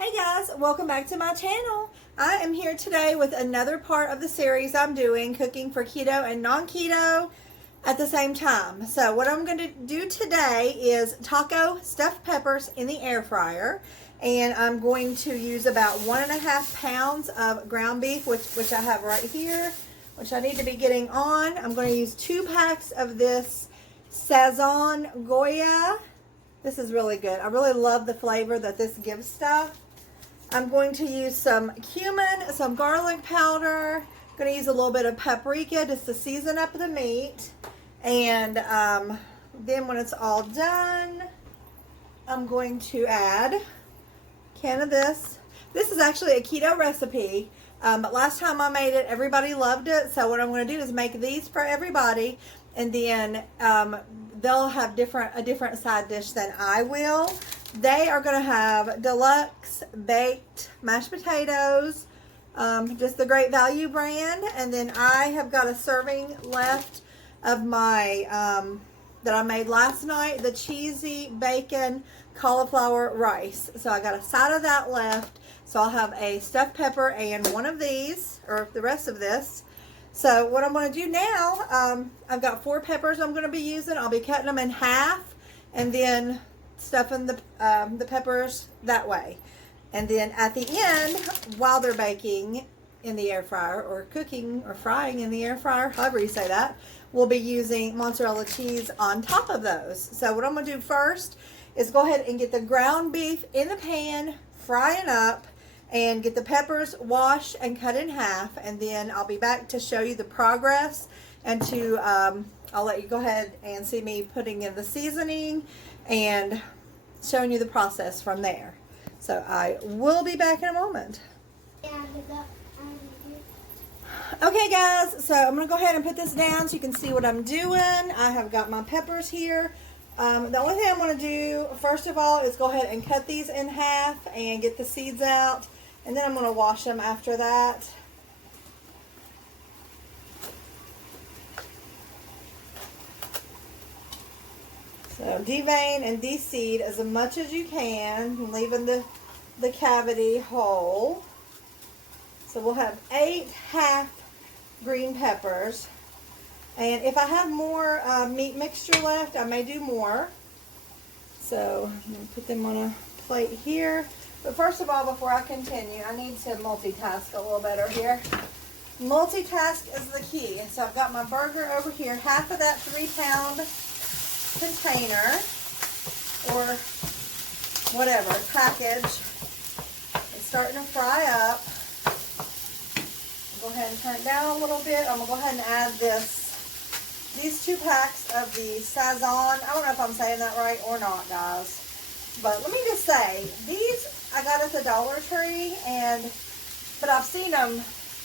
Hey guys, welcome back to my channel. I am here today with another part of the series I'm doing, cooking for keto and non-keto at the same time. So what I'm going to do today is taco stuffed peppers in the air fryer. And I'm going to use about 1.5 pounds of ground beef, which I have right here, which I need to be getting on. I'm going to use 2 packs of this Sazon Goya. This is really good. I really love the flavor that this gives stuff. I'm going to use some cumin, some garlic powder. I'm going to use a little bit of paprika just to season up the meat. And then when it's all done, I'm going to add a can of this. This is actually a keto recipe, but last time I made it, everybody loved it. So what I'm going to do is make these for everybody, and then they'll have a different side dish than I will. They are going to have deluxe baked mashed potatoes, just the Great Value brand. And then I have got a serving left of my, that I made last night, the cheesy bacon cauliflower rice. So I got a side of that left. So I'll have a stuffed pepper and one of these, or the rest of this. So what I'm going to do now, I've got 4 peppers I'm going to be using. I'll be cutting them in half and then stuffing the peppers that way. And then at the end, while they're baking in the air fryer, or cooking or frying in the air fryer, however you say that, we'll be using mozzarella cheese on top of those. So what I'm going to do first is go ahead and get the ground beef in the pan, fry it up, and get the peppers washed and cut in half. And then I'll be back to show you the progress, and to I'll let you go ahead and see me putting in the seasoning and showing you the process from there. So I will be back in a moment. Okay guys, so I'm going to go ahead and put this down so you can see what I'm doing. I have got my peppers here. The only thing I'm going to do first of all is go ahead and cut these in half and get the seeds out, and then I'm going to wash them after that. So devein and de-seed as much as you can, leaving the cavity whole. So we'll have 8 half green peppers. And if I have more meat mixture left, I may do more. So I'm going to put them on a plate here. But first of all, before I continue, I need to multitask a little better here. Multitask is the key. So I've got my burger over here, half of that 3-pound container or whatever package. It's starting to fry up. Go ahead and turn it down a little bit. I'm gonna go ahead and add these 2 packs of the Sazon. I don't know if I'm saying that right or not, guys, but let me just say, these I got at the Dollar Tree, but I've seen them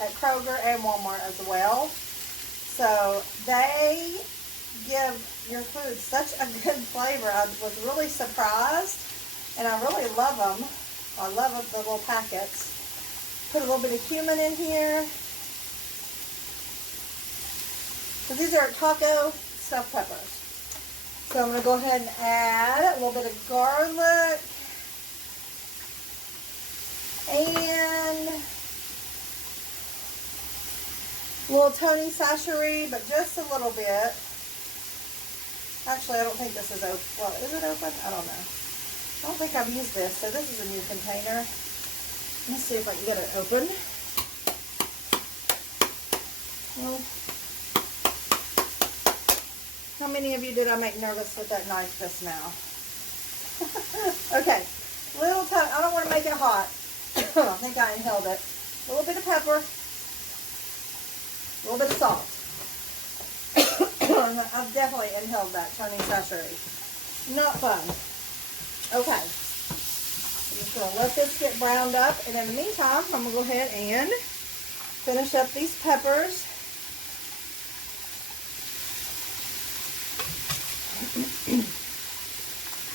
at Kroger and Walmart as well. So they give your food such a good flavor. I was really surprised, and I really love them. I love the little packets. Put a little bit of cumin in here. So these are taco stuffed peppers. So I'm going to go ahead and add a little bit of garlic and a little Tony Sachery, but just a little bit. Actually, I don't think this is open. Well, is it open? I don't know. I don't think I've used this, so this is a new container. Let's see if I can get it open. Well, how many of you did I make nervous with that knife just now? Okay, I don't want to make it hot. I think I inhaled it. A little bit of pepper, a little bit of salt. I've definitely inhaled that Tony Sachery. Not fun. Okay. I'm just going to let this get browned up, and in the meantime, I'm going to go ahead and finish up these peppers.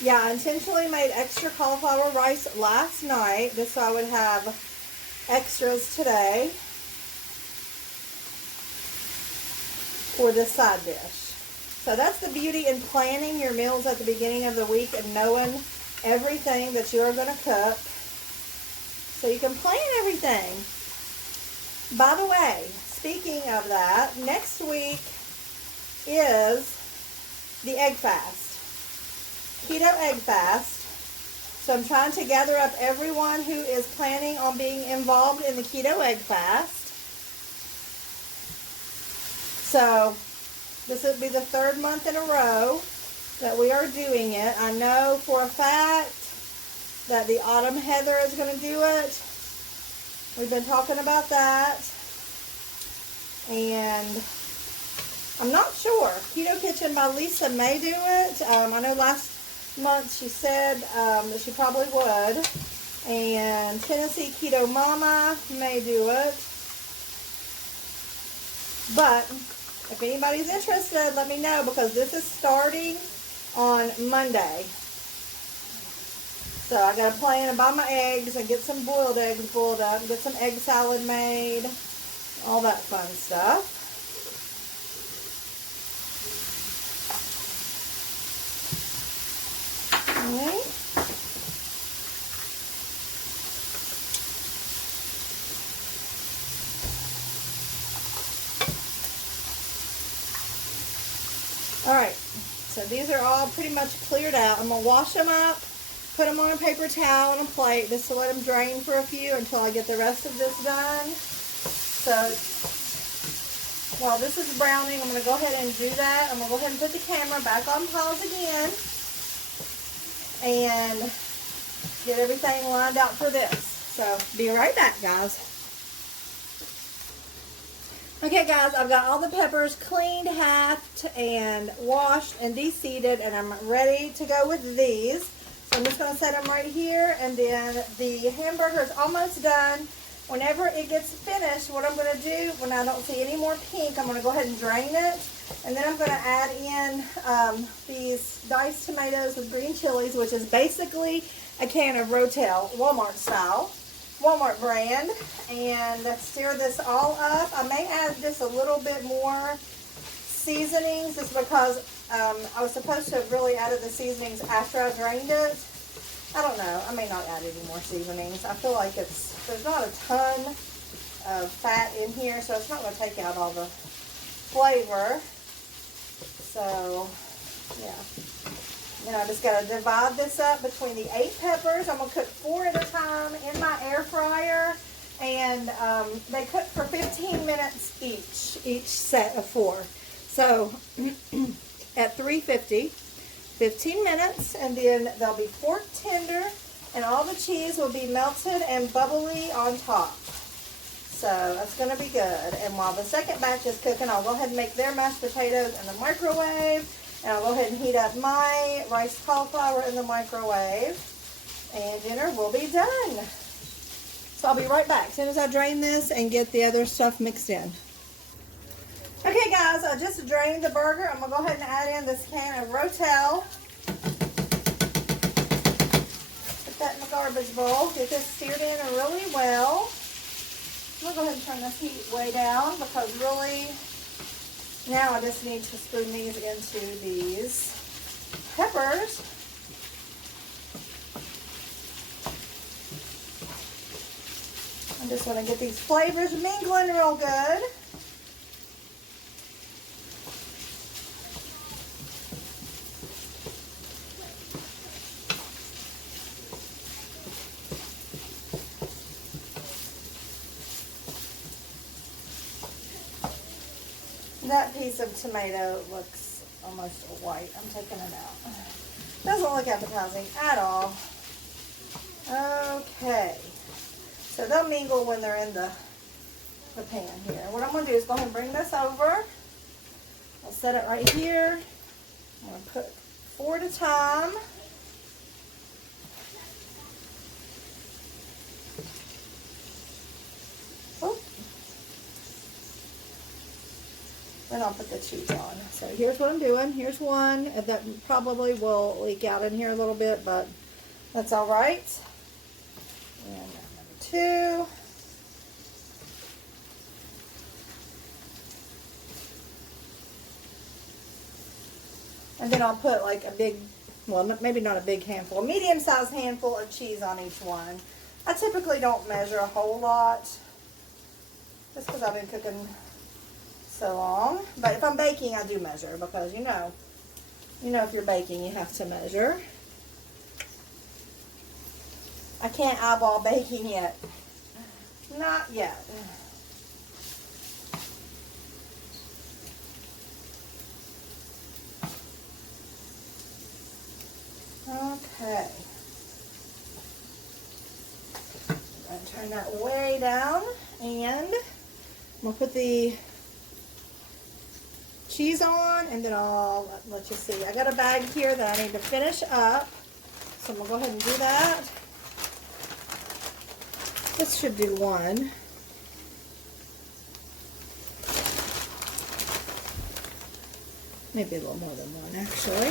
Yeah, I intentionally made extra cauliflower rice last night just so I would have extras today for this side dish. So that's the beauty in planning your meals at the beginning of the week and knowing everything that you are going to cook. so you can plan everything. By the way, speaking of that, next week is the egg fast, keto egg fast. So I'm trying to gather up everyone who is planning on being involved in the keto egg fast. So this would be the 3rd month in a row that we are doing it. I know for a fact that the Autumn Heather is going to do it. We've been talking about that. And I'm not sure. Keto Kitchen by Lisa may do it. I know last month she said that she probably would. And Tennessee Keto Mama may do it. But if anybody's interested, let me know, because this is starting on Monday. So I got to plan and buy my eggs and get some boiled eggs boiled up, get some egg salad made, all that fun stuff. Okay. Alright, so these are all pretty much cleared out. I'm going to wash them up, put them on a paper towel and a plate just to let them drain for a few until I get the rest of this done. So while this is browning, I'm going to go ahead and do that. I'm going to go ahead and put the camera back on pause again and get everything lined out for this. So be right back, guys. Okay, guys, I've got all the peppers cleaned, halved, and washed and de-seeded, and I'm ready to go with these. So I'm just going to set them right here, and then the hamburger is almost done. Whenever it gets finished, what I'm going to do, when I don't see any more pink, I'm going to go ahead and drain it, and then I'm going to add in these diced tomatoes with green chilies, which is basically a can of Rotel, Walmart style. Walmart brand, and stir this all up. I may add just a little bit more seasonings just because I was supposed to have really added the seasonings after I drained it. I don't know. I may not add any more seasonings. I feel like there's not a ton of fat in here, so it's not going to take out all the flavor. So, yeah. Then I just got to divide this up between the 8 peppers. I'm going to cook 4 at a time in my air fryer. And they cook for 15 minutes each set of 4. So at 350, 15 minutes. And then they'll be fork tender. And all the cheese will be melted and bubbly on top. So that's going to be good. And while the second batch is cooking, I'll go ahead and make their mashed potatoes in the microwave. And I'll go ahead and heat up my rice cauliflower in the microwave. And dinner will be done. So I'll be right back as soon as I drain this and get the other stuff mixed in. Okay, guys, I just drained the burger. I'm going to go ahead and add in this can of Rotel. Put that in the garbage bowl. Get this seared in really well. I'm going to go ahead and turn this heat way down because really... now I just need to spoon these into these peppers. I just want to get these flavors mingling real good. That piece of tomato looks almost white. I'm taking it out. Doesn't look appetizing at all. Okay. So they'll mingle when they're in the pan here. What I'm going to do is go ahead and bring this over. I'll set it right here. I'm going to put 4 at a time. Then I'll put the cheese on. So here's what I'm doing. Here's one. That probably will leak out in here a little bit, but that's all right. And number 2. And then I'll put like a big, well, maybe not a big handful, a medium-sized handful of cheese on each one. I typically don't measure a whole lot, just because I've been cooking so long. But if I'm baking, I do measure, because you know if you're baking, you have to measure. I can't eyeball baking yet. Not yet. Okay. I'm going to turn that way down, and I'm going to put the cheese on, and then I'll let you see. I got a bag here that I need to finish up, so I'm going to go ahead and do that. This should do one. Maybe a little more than one, actually.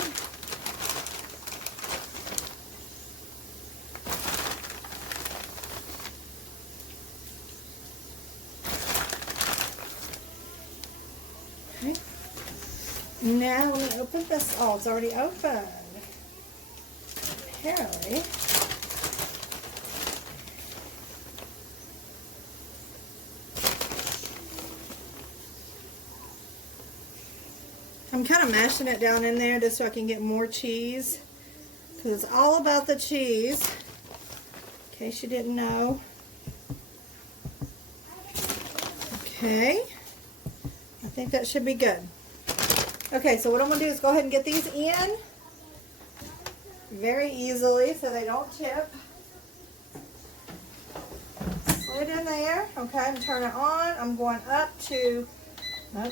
Okay. Now let me open this. Oh, it's already open. Apparently. I'm kind of mashing it down in there just so I can get more cheese, because it's all about the cheese, in case you didn't know. Okay, I think that should be good. Okay, so what I'm going to do is go ahead and get these in very easily so they don't chip. Slid in there. Okay, I'm turning it on. I'm going up to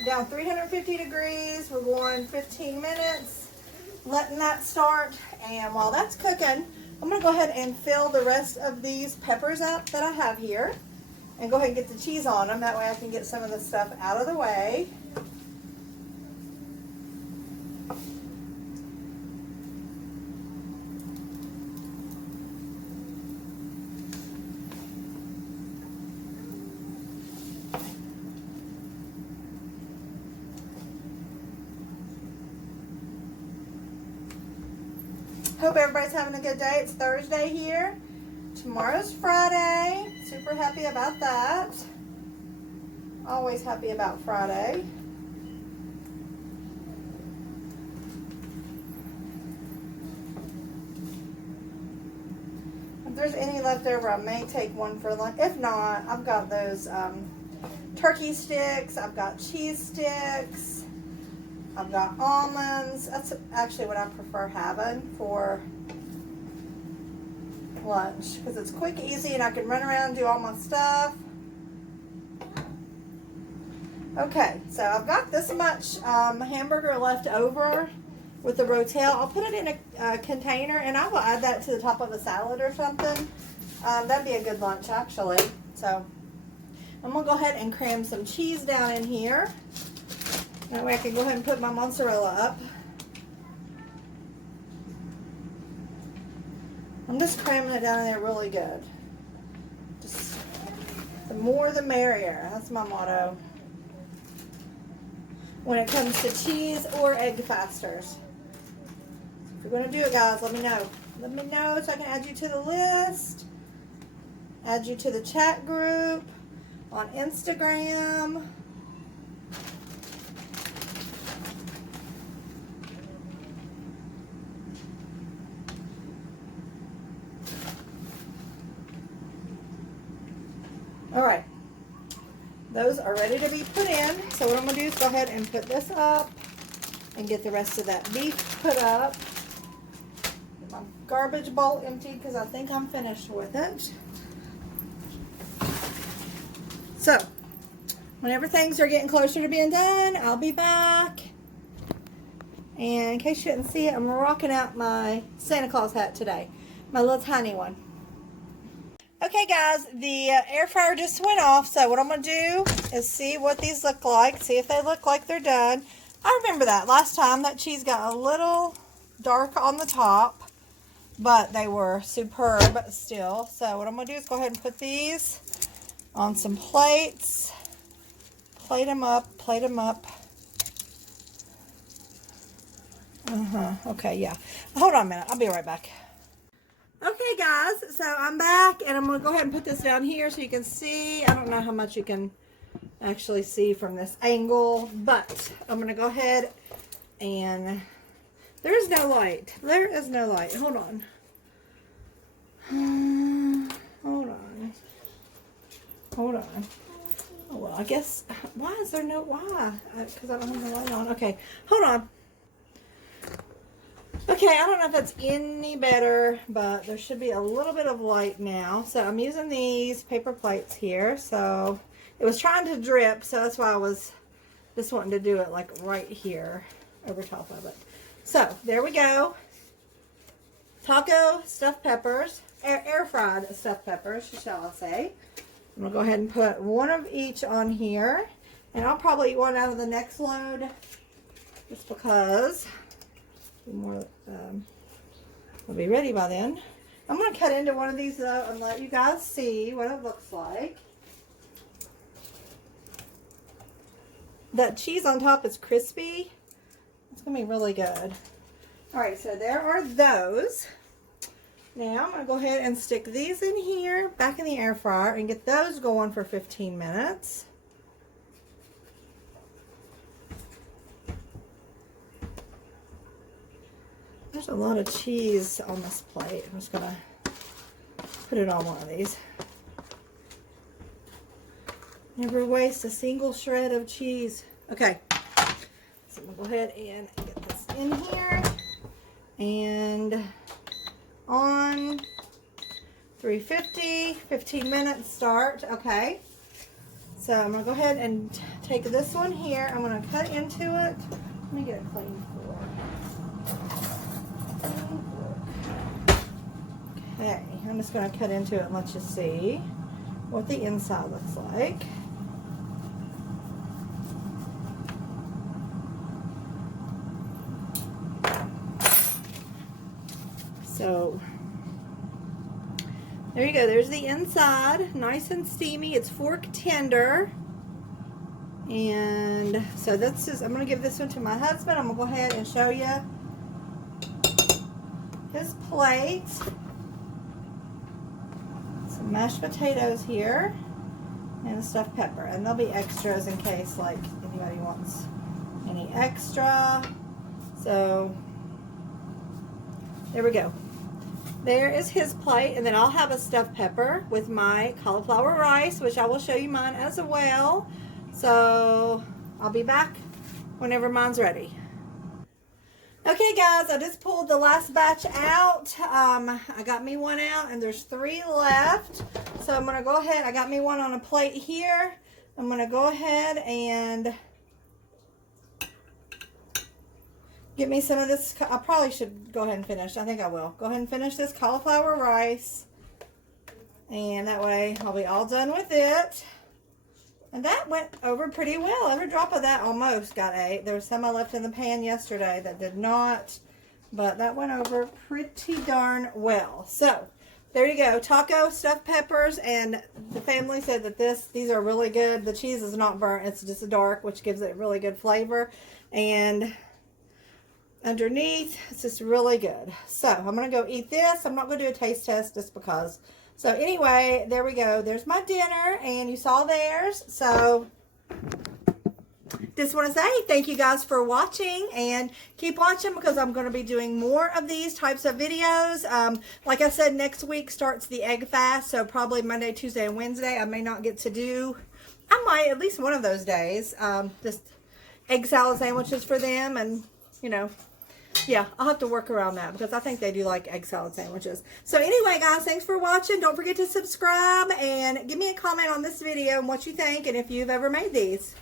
down 350 degrees. We're going 15 minutes, letting that start. And while that's cooking, I'm going to go ahead and fill the rest of these peppers up that I have here, and go ahead and get the cheese on them. That way I can get some of the stuff out of the way. Hope everybody's having a good day. It's Thursday here. Tomorrow's Friday. Super happy about that. Always happy about Friday. If there's any left over, I may take one for lunch. If not, I've got those turkey sticks. I've got cheese sticks. I've got almonds. That's actually what I prefer having for lunch, because it's quick, easy, and I can run around and do all my stuff. Okay, so I've got this much hamburger left over with the rotel. I'll put it in a container, and I will add that to the top of a salad or something. That'd be a good lunch, actually. So I'm going to go ahead and cram some cheese down in here. That way I can go ahead and put my mozzarella up. I'm just cramming it down in there really good. Just the more the merrier. That's my motto when it comes to cheese or egg fasters. If you're going to do it, guys, let me know. Let me know so I can add you to the list, add you to the chat group on Instagram. All right, those are ready to be put in. So what I'm going to do is go ahead and put this up and get the rest of that beef put up. Get my garbage bowl emptied because I think I'm finished with it. So whenever things are getting closer to being done, I'll be back. And in case you didn't see it, I'm rocking out my Santa Claus hat today, my little tiny one. Okay guys, the air fryer just went off, so what I'm going to do is see what these look like, see if they look like they're done. I remember that last time that cheese got a little dark on the top, but they were superb still. So what I'm going to do is go ahead and put these on some plates, plate them up, plate them up. Okay, yeah. Hold on a minute, I'll be right back. Okay, guys, so I'm back, and I'm going to go ahead and put this down here so you can see. I don't know how much you can actually see from this angle, but I'm going to go ahead and there is no light. There is no light. Hold on. Hold on. Hold on. Oh, well, I guess, why is there no, why? Because I don't have the light on. Okay, hold on. Okay, I don't know if that's any better, but there should be a little bit of light now. So I'm using these paper plates here. So it was trying to drip, so that's why I was just wanting to do it like right here over top of it. So there we go. Taco stuffed peppers, air fried stuffed peppers, shall I say. I'm going to go ahead and put one of each on here. And I'll probably eat one out of the next load just because more will be ready by then. I'm going to cut into one of these though and let you guys see what it looks like. That cheese on top is crispy. It's going to be really good. Alright, so there are those. Now I'm going to go ahead and stick these in here, back in the air fryer, and get those going for 15 minutes. There's a lot of cheese on this plate. I'm just going to put it on one of these. Never waste a single shred of cheese. Okay, so I'm going to go ahead and get this in here. And on 350, 15 minutes start. Okay, so I'm going to go ahead and take this one here. I'm going to cut into it. Let me get a clean fork. Okay, I'm just going to cut into it and let you see what the inside looks like. So there you go. There's the inside, nice and steamy. It's fork tender. And so this is, I'm going to give this one to my husband. I'm going to go ahead and show you his plate. Some mashed potatoes here and a stuffed pepper. And there'll be extras in case like anybody wants any extra. So there we go. There is his plate, and then I'll have a stuffed pepper with my cauliflower rice, which I will show you mine as well. So I'll be back whenever mine's ready. Okay guys, I just pulled the last batch out. I got me one out and there's 3 left. So I'm going to go ahead, I got me one on a plate here. I'm going to go ahead and get me some of this. I probably should go ahead and finish. I think I will. Go ahead and finish this cauliflower rice. And that way I'll be all done with it. And that went over pretty well. Every drop of that almost got ate. There was some I left in the pan yesterday that did not. But that went over pretty darn well. So, there you go. Taco stuffed peppers. And the family said that these are really good. The cheese is not burnt. It's just dark, which gives it really good flavor. And underneath, it's just really good. So, I'm going to go eat this. I'm not going to do a taste test just because. So anyway, there we go. There's my dinner, and you saw theirs. So just want to say thank you guys for watching, and keep watching because I'm going to be doing more of these types of videos. Like I said, next week starts the egg fast, so probably Monday, Tuesday, and Wednesday I may not get to do. I might at least one of those days. Just egg salad sandwiches for them, and you know. Yeah, I'll have to work around that because I think they do like egg salad sandwiches. So anyway, guys, thanks for watching. Don't forget to subscribe and give me a comment on this video and what you think and if you've ever made these.